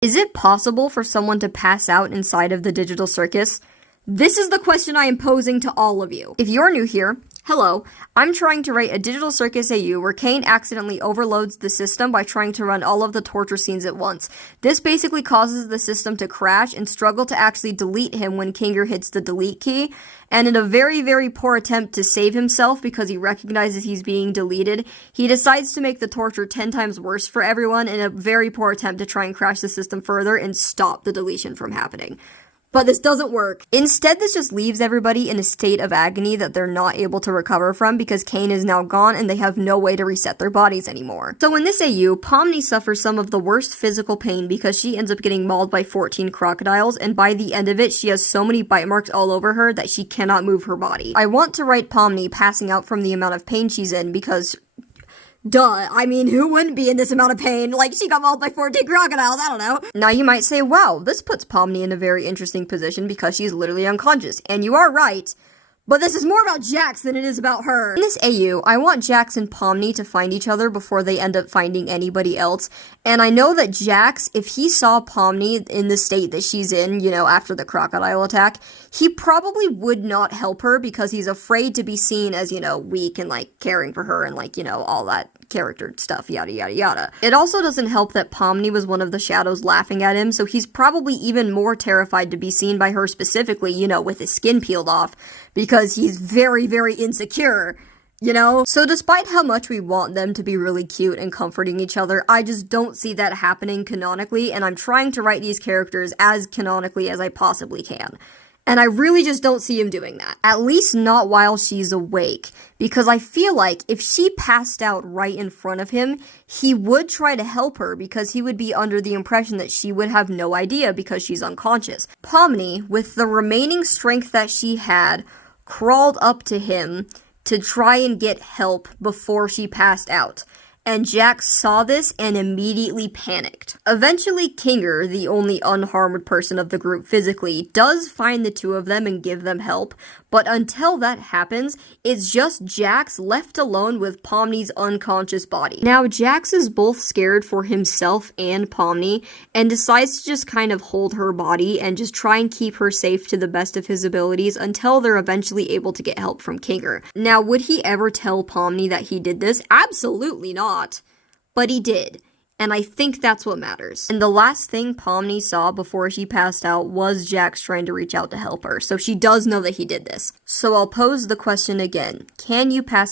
Is it possible for someone to pass out inside of the digital circus? This is the question I am posing to all of you. If you're new here, hello, I'm trying to write a digital circus AU where Kane accidentally overloads the system by trying to run all of the torture scenes at once. This basically causes the system to crash and struggle to actually delete him when Kinger hits the delete key, and in a very, very poor attempt to save himself because he recognizes he's being deleted, he decides to make the torture 10 times worse for everyone in a very poor attempt to try and crash the system further and stop the deletion from happening. But this doesn't work. Instead, this just leaves everybody in a state of agony that they're not able to recover from because Kane is now gone and they have no way to reset their bodies anymore. So in this AU, Pomni suffers some of the worst physical pain because she ends up getting mauled by 14 crocodiles, and by the end of it, she has so many bite marks all over her that she cannot move her body. I want to write Pomni passing out from the amount of pain she's in because duh, I mean, who wouldn't be in this amount of pain? Like, she got mauled by 14 crocodiles, I don't know. Now you might say, wow, this puts Pomni in a very interesting position because she's literally unconscious. And you are right, but this is more about Jax than it is about her. In this AU, I want Jax and Pomni to find each other before they end up finding anybody else. And I know that Jax, if he saw Pomni in the state that she's in, you know, after the crocodile attack, he probably would not help her because he's afraid to be seen as, you know, weak and, like, caring for her and, like, you know, all that character stuff, yada yada yada. It also doesn't help that Pomni was one of the shadows laughing at him, so he's probably even more terrified to be seen by her specifically, you know, with his skin peeled off, because he's very, very insecure, you know? So despite how much we want them to be really cute and comforting each other, I just don't see that happening canonically, and I'm trying to write these characters as canonically as I possibly can. And I really just don't see him doing that. At least not while she's awake. Because I feel like if she passed out right in front of him, he would try to help her because he would be under the impression that she would have no idea because she's unconscious. Pomni, with the remaining strength that she had, crawled up to him to try and get help before she passed out. And Jax saw this and immediately panicked. Eventually, Kinger, the only unharmed person of the group physically, does find the two of them and give them help, but until that happens, it's just Jax left alone with Pomni's unconscious body. Now, Jax is both scared for himself and Pomni, and decides to just kind of hold her body and just try and keep her safe to the best of his abilities until they're eventually able to get help from Kinger. Now, would he ever tell Pomni that he did this? Absolutely not. But he did, and I think that's what matters. And the last thing Pomni saw before she passed out was Jax trying to reach out to help her, so she does know that he did this. So I'll pose the question again. Can you pass